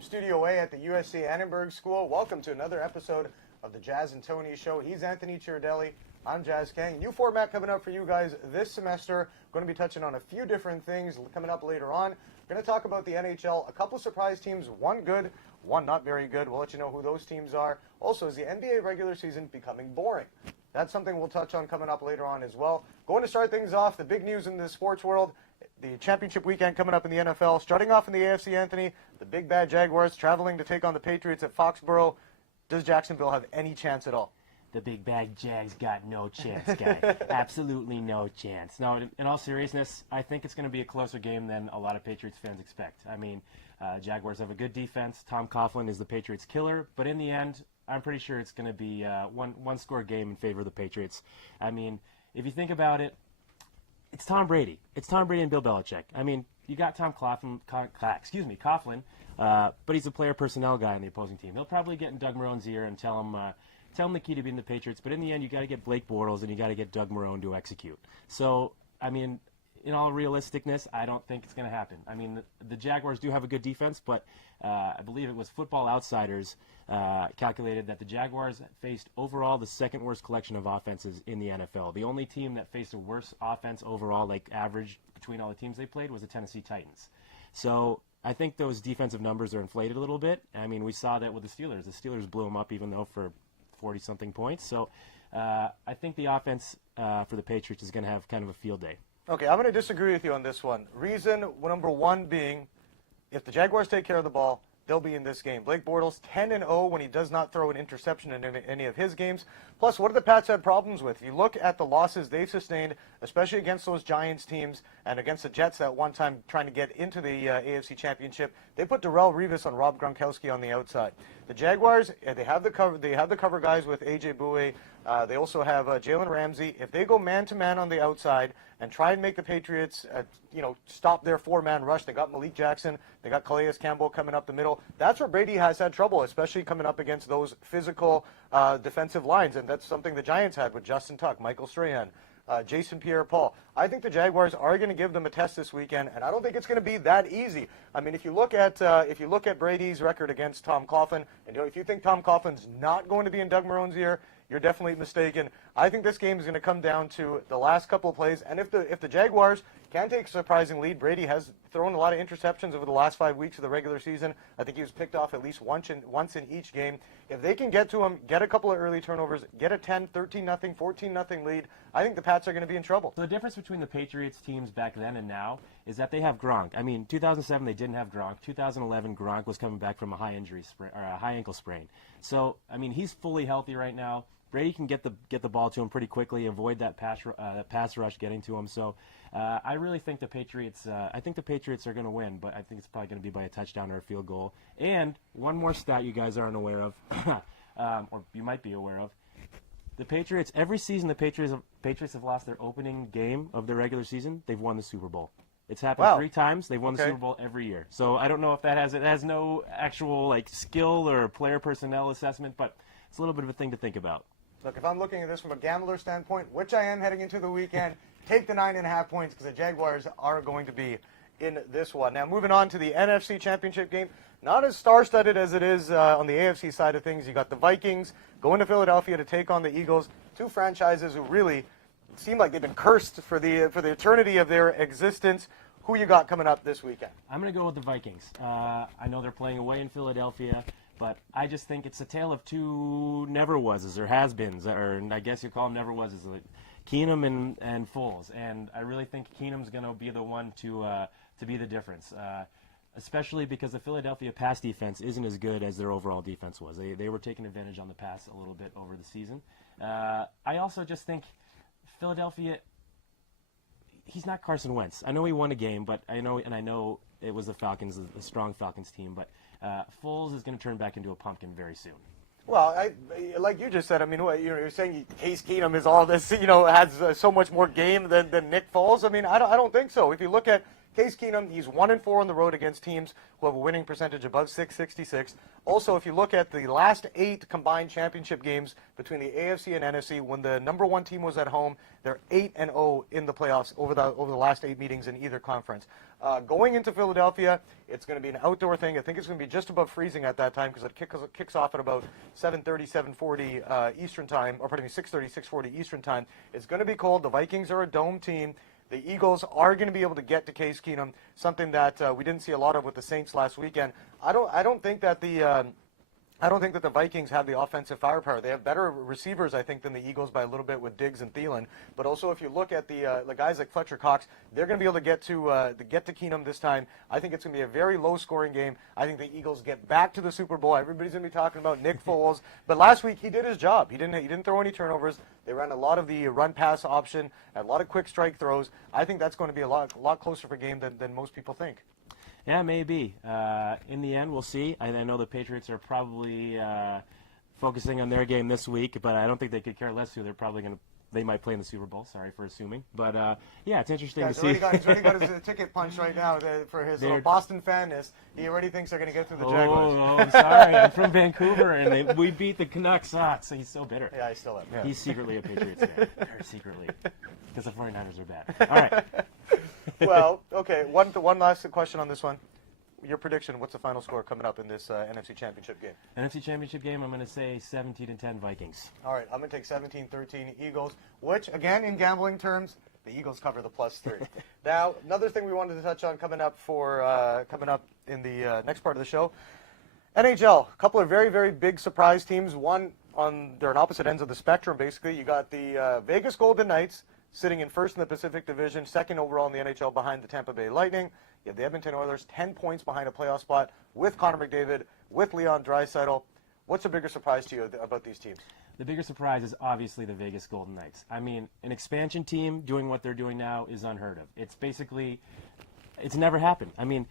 from Studio A at the USC Annenberg School. Welcome to another episode of the Jazz and Tony Show. He's Anthony Chiridelli. I'm Jazz Kang. New format coming up for you guys this semester. Going to be touching on a few different things coming up later on. We're going to talk about the NHL. A couple surprise teams, one good, one not very good. We'll let you know who those teams are. Also, is the NBA regular season becoming boring? That's something we'll touch on coming up later on as well. Going to start things off, the big news in the sports world, the championship weekend coming up in the NFL. Starting off in the AFC, Anthony, the big bad Jaguars traveling to take on the Patriots at Foxborough. Does Jacksonville have any chance at all? The big bad Jags got no chance, guy. Absolutely no chance. No, in all seriousness, I think it's going to be a closer game than a lot of Patriots fans expect. I mean, Jaguars have a good defense. Tom Coughlin is the Patriots' killer. But in the end, I'm pretty sure it's going to be one-score game in favor of the Patriots. I mean, if you think about it, it's Tom Brady. It's Tom Brady and Bill Belichick. I mean, you got Tom Coughlin, but he's a player personnel guy on the opposing team. He'll probably get in Doug Marone's ear and tell him the key to beating the Patriots. But in the end, you got to get Blake Bortles and you got to get Doug Marone to execute. So, I mean, in all realisticness, I don't think it's going to happen. I mean, the Jaguars do have a good defense, but I believe it was Football Outsiders calculated that the Jaguars faced overall the second worst collection of offenses in the NFL. The only team that faced a worse offense overall, like average between all the teams they played, was the Tennessee Titans. So I think those defensive numbers are inflated a little bit. I mean, we saw that with the Steelers. The Steelers blew them up even though for 40-something points. So I think the offense for the Patriots is going to have kind of a field day. Okay, I'm going to disagree with you on this one. Reason number one being, if the Jaguars take care of the ball, they'll be in this game. Blake Bortles, 10-0 when he does not throw an interception in any of his games. Plus, what do the Pats had problems with? If you look at the losses they've sustained, especially against those Giants teams and against the Jets at one time trying to get into the AFC Championship, they put Darrelle Revis on Rob Gronkowski on the outside. The Jaguars, they have the cover guys with A.J. Bouye. They also have Jalen Ramsey. If they go man-to-man on the outside and try and make the Patriots, stop their four-man rush, they got Malik Jackson, they got Calais Campbell coming up the middle. That's where Brady has had trouble, especially coming up against those physical defensive lines, and that's something the Giants had with Justin Tuck, Michael Strahan, Jason Pierre-Paul. I think the Jaguars are going to give them a test this weekend, and I don't think it's going to be that easy. I mean, if you look at Brady's record against Tom Coughlin, and if you think Tom Coughlin's not going to be in Doug Marone's ear, you're definitely mistaken. I think this game is going to come down to the last couple of plays, and if the Jaguars can take a surprising lead, Brady has thrown a lot of interceptions over the last 5 weeks of the regular season. I think he was picked off at least once in each game. If they can get to him, get a couple of early turnovers, get a 10, 13-0, 14-0 lead, I think the Pats are going to be in trouble. So the difference between the Patriots teams back then and now is that they have Gronk. I mean, 2007 they didn't have Gronk. 2011 Gronk was coming back from a high ankle sprain. So I mean, he's fully healthy right now. Brady can get the ball to him pretty quickly, avoid that pass rush getting to him. So I really think the Patriots. I think the Patriots are going to win, but I think it's probably going to be by a touchdown or a field goal. And one more stat you guys aren't aware of, or you might be aware of. The Patriots, every season the Patriots have lost their opening game of their regular season, they've won the Super Bowl. It's happened 3 times. They've won the Super Bowl every year. So I don't know if it has no actual skill or player personnel assessment, but it's a little bit of a thing to think about. Look, if I'm looking at this from a gambler standpoint, which I am heading into the weekend, take the 9.5 points because the Jaguars are going to be in this one. Now, moving on to the NFC Championship game, not as star-studded as it is on the AFC side of things. You got the Vikings going to Philadelphia to take on the Eagles, 2 franchises who really seem like they've been cursed for the eternity of their existence. Who you got coming up this weekend? I'm going to go with the Vikings. I know they're playing away in Philadelphia, but I just think it's a tale of 2 never-wases or has-beens, or I guess you call them never-wases, like Keenum and Foles. And I really think Keenum's going to be the one to be the difference, especially because the Philadelphia pass defense isn't as good as their overall defense was. They were taking advantage on the pass a little bit over the season. I also just think Philadelphia, he's not Carson Wentz. I know he won a game, but I know it was the Falcons, a strong Falcons team, but Foles is going to turn back into a pumpkin very soon. Well, like you just said, I mean, you're saying Case Keenum is all this, has so much more game than Nick Foles. I mean, I don't think so. If you look at Case Keenum, he's 1-4 on the road against teams who have a winning percentage above 666. Also, if you look at the last 8 combined championship games between the AFC and NFC, when the number 1 team was at home, they're 8-0 in the playoffs over the last 8 meetings in either conference. Going into Philadelphia, it's going to be an outdoor thing. I think it's going to be just above freezing at that time because it kicks off at about 7:30, 7:40 Eastern time, or pardon me, 6:30, 6:40 Eastern time. It's going to be cold. The Vikings are a dome team. The Eagles are going to be able to get to Case Keenum, something that we didn't see a lot of with the Saints last weekend. I don't think that the Vikings have the offensive firepower. They have better receivers, I think, than the Eagles by a little bit with Diggs and Thielen. But also, if you look at the guys like Fletcher Cox, they're going to be able to get to Keenum this time. I think it's going to be a very low-scoring game. I think the Eagles get back to the Super Bowl. Everybody's going to be talking about Nick Foles, but last week he did his job. He didn't throw any turnovers. They ran a lot of the run-pass option, a lot of quick strike throws. I think that's going to be a lot closer of a game than most people think. Yeah, maybe. In the end, we'll see. I know the Patriots are probably focusing on their game this week, but I don't think they could care less who they're probably going to. They might play in the Super Bowl. Sorry for assuming, but yeah, it's interesting to see. He's already got his ticket punch right now for his little Boston fanness. He already thinks they're going to get through the Jaguars. Oh, I'm sorry. I'm from Vancouver, and we beat the Canucks. So he's so bitter. Yeah, I still am. Yeah. He's secretly a Patriots fan, very secretly, because the 49ers are bad. All right. Well, okay. One last question on this one. Your prediction, what's the final score coming up in this NFC Championship game? NFC Championship game, I'm going to say 17-10 Vikings. All right, I'm going to take 17-13 Eagles, which, again, in gambling terms, the Eagles cover the +3. Now, another thing we wanted to touch on coming up in the next part of the show, NHL, a couple of very, very big surprise teams. One, they're on opposite ends of the spectrum, basically. You got the Vegas Golden Knights, sitting in first in the Pacific Division, second overall in the NHL behind the Tampa Bay Lightning. You have the Edmonton Oilers, 10 points behind a playoff spot with Connor McDavid, with Leon Draisaitl. What's the bigger surprise to you about these teams? The bigger surprise is obviously the Vegas Golden Knights. I mean, an expansion team doing what they're doing now is unheard of. It's never happened. I mean,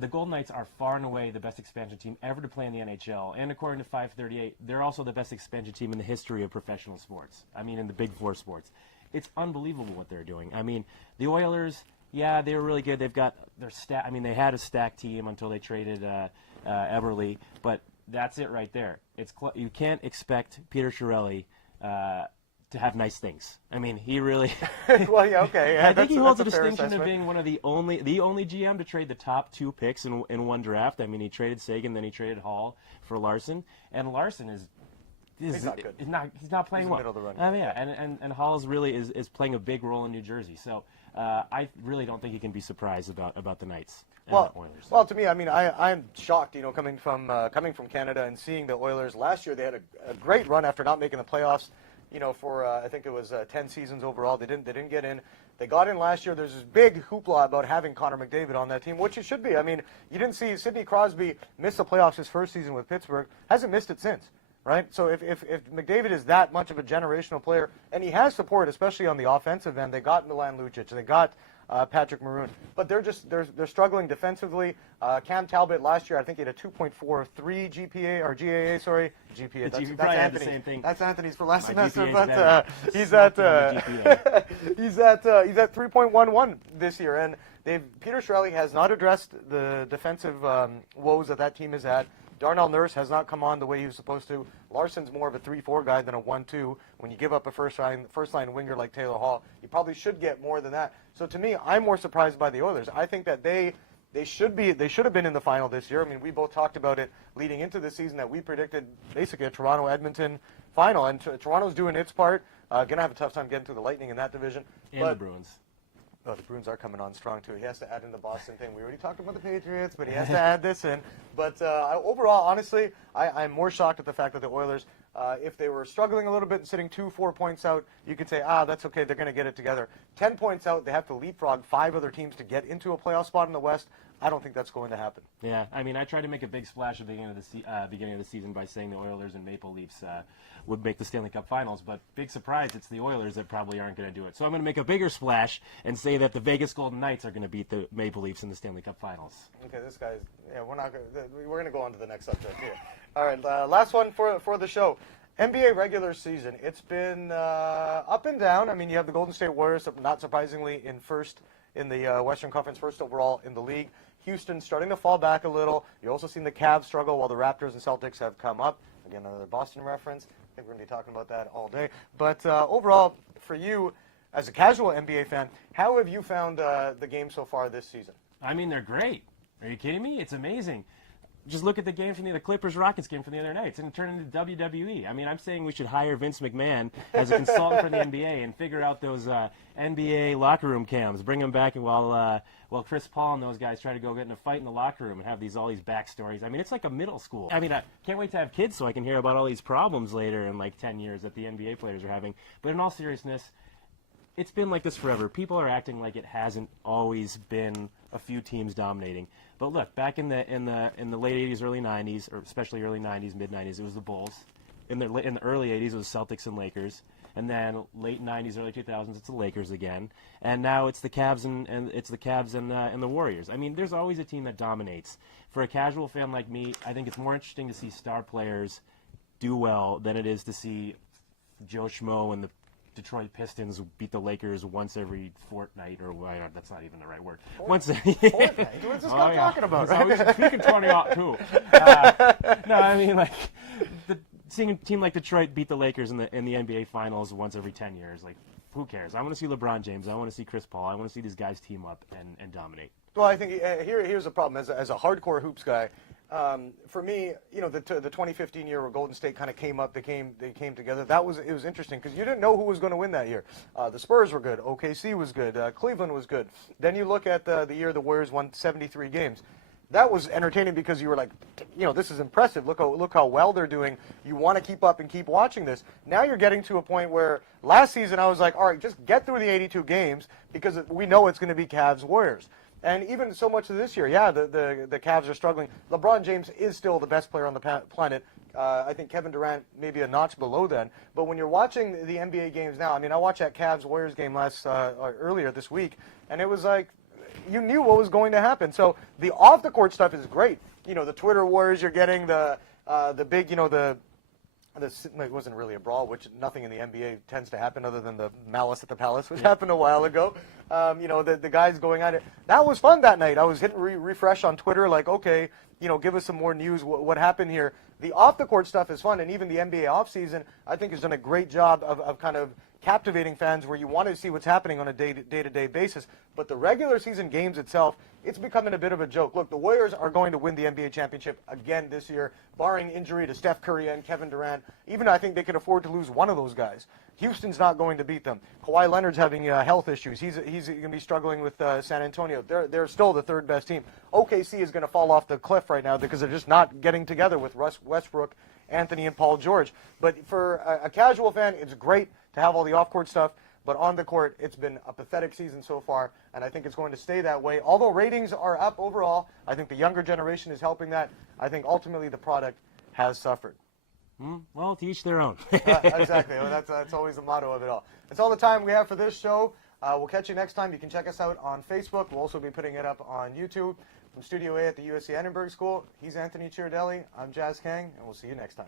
the Golden Knights are far and away the best expansion team ever to play in the NHL. And according to 538, they're also the best expansion team in the history of professional sports. I mean, in the Big Four sports. It's unbelievable what they're doing. I mean, the Oilers, yeah, they were really good. They've got their I mean, they had a stacked team until they traded Eberle, but that's it right there. You can't expect Peter Chiarelli to have nice things. I mean, he really. Well, yeah, okay. Yeah, I think he holds the fair distinction assessment. of being one of the only GM to trade the top 2 picks in one draft. I mean, he traded Sagan, then he traded Hall for Larson, and Larson is. He's not good. He's not playing He's well. middle of the run. Yeah, and Hall's really is playing a big role in New Jersey. So I really don't think you can be surprised about the Knights and the Oilers. Well, to me, I mean, I'm shocked, coming from Canada and seeing the Oilers last year. They had a great run after not making the playoffs. For I think it was 10 seasons overall. They didn't get in. They got in last year. There's this big hoopla about having Connor McDavid on that team, which it should be. I mean, you didn't see Sidney Crosby miss the playoffs his first season with Pittsburgh. Hasn't missed it since. Right? So if McDavid is that much of a generational player, and he has support, especially on the offensive end, they got Milan Lucic, they got Patrick Maroon, but they're struggling defensively. Cam Talbot last year, I think he had a 2.43 GPA or GAA, sorry, GPA. That's Anthony. The same thing. That's Anthony's for last My semester, GPA is but he's at 3.11 this year, and Peter Chiarelli has not addressed the defensive woes that team has had. Darnell Nurse has not come on the way he was supposed to. Larson's more of a 3-4 guy than a 1-2. When you give up a first line winger like Taylor Hall, you probably should get more than that. So to me, I'm more surprised by the Oilers. I think that they should have been in the final this year. I mean, we both talked about it leading into the season that we predicted basically a Toronto-Edmonton final, and Toronto's doing its part. Gonna have a tough time getting through the Lightning in that division. And the Bruins. Oh, the Bruins are coming on strong, too. He has to add in the Boston thing. We already talked about the Patriots, but he has to add this in. But overall, honestly, I'm more shocked at the fact that the Oilers, if they were struggling a little bit and sitting 2-4 points out, you could say, that's okay, they're going to get it together. 10 points out, they have to leapfrog 5 other teams to get into a playoff spot in the West. I don't think that's going to happen. Yeah, I mean, I tried to make a big splash at the beginning of the season by saying the Oilers and Maple Leafs would make the Stanley Cup Finals, but big surprise, it's the Oilers that probably aren't going to do it. So I'm going to make a bigger splash and say that the Vegas Golden Knights are going to beat the Maple Leafs in the Stanley Cup Finals. Okay, this guy's we're going to go on to the next subject here. All right, last one for the show. NBA regular season, it's been up and down. I mean, you have the Golden State Warriors, not surprisingly, in first in the Western Conference, first overall in the league. Houston starting to fall back a little. You're also seeing the Cavs struggle while the Raptors and Celtics have come up. Again, another Boston reference. I think we're going to be talking about that all day. But overall, for you, as a casual NBA fan, how have you found the game so far this season? I mean, they're great. Are you kidding me? It's amazing. Just look at the game from the Clippers-Rockets game from the other night. It's going to turn into WWE. I mean, I'm saying we should hire Vince McMahon as a consultant for the NBA and figure out those NBA locker room cams. Bring them back while Chris Paul and those guys try to go get in a fight in the locker room and have all these backstories. I mean, it's like a middle school. I mean, I can't wait to have kids so I can hear about all these problems later in like 10 years that the NBA players are having. But in all seriousness, it's been like this forever. People are acting like it hasn't always been a few teams dominating. But look, back in the late 80s, early 90s, or especially early 90s, mid 90s, it was the Bulls. In the early 80s, it was Celtics and Lakers. And then late 90s, early 2000s, it's the Lakers again. And now it's the Cavs and the Warriors. I mean, there's always a team that dominates. For a casual fan like me, I think it's more interesting to see star players do well than it is to see Joe Schmo and the Detroit Pistons beat the Lakers once every fortnight, or that's not even the right word. Fortnite? What's this guy talking about? Right? Speaking 20 out too. No, I mean like seeing a team like Detroit beat the Lakers in the NBA Finals once every 10 years. Like, who cares? I want to see LeBron James. I want to see Chris Paul. I want to see these guys team up and dominate. Well, I think here's the problem. As a hardcore hoops guy, for me, you know, the 2015 year where Golden State kind of came up, they came together. It was interesting because you didn't know who was going to win that year. The Spurs were good, OKC was good, Cleveland was good. Then you look at the year the Warriors won 73 games. That was entertaining because you were like, you know, this is impressive. Look how well they're doing. You want to keep up and keep watching this. Now you're getting to a point where last season I was like, all right, just get through the 82 games because we know it's going to be Cavs Warriors. And even so much of this year, yeah, the Cavs are struggling. LeBron James is still the best player on the planet. I think Kevin Durant maybe a notch below then. But when you're watching the NBA games now, I mean, I watched that Cavs-Warriors game earlier this week, and it was like you knew what was going to happen. So the off-the-court stuff is great. You know, the Twitter wars you're getting, the big, you know, it wasn't really a brawl, which nothing in the NBA tends to happen other than the malice at the palace, which happened a while ago. You know, the guys going at it. That was fun that night. I was hitting refresh on Twitter like, okay, you know, give us some more news. What happened here? The off-the-court stuff is fun, and even the NBA offseason, I think, has done a great job of kind of captivating fans where you want to see what's happening on a day-to-day basis. But the regular season games itself, it's becoming a bit of a joke. Look, the Warriors are going to win the NBA championship again this year, barring injury to Steph Curry and Kevin Durant. Even I think they can afford to lose one of those guys. Houston's not going to beat them. Kawhi Leonard's having health issues. He's going to be struggling with San Antonio. They're still the third best team. OKC is going to fall off the cliff right now because they're just not getting together with Russ Westbrook, Anthony, and Paul George. But for a casual fan, it's great to have all the off-court stuff. But on the court, it's been a pathetic season so far, and I think it's going to stay that way. Although ratings are up overall, I think the younger generation is helping that. I think ultimately the product has suffered. Well, to each their own. Exactly. Well, that's always the motto of it all. That's all the time we have for this show. We'll catch you next time. You can check us out on Facebook. We'll also be putting it up on YouTube. From Studio A at the USC Edinburgh School, he's Anthony Chiardelli. I'm Jazz Kang, and we'll see you next time.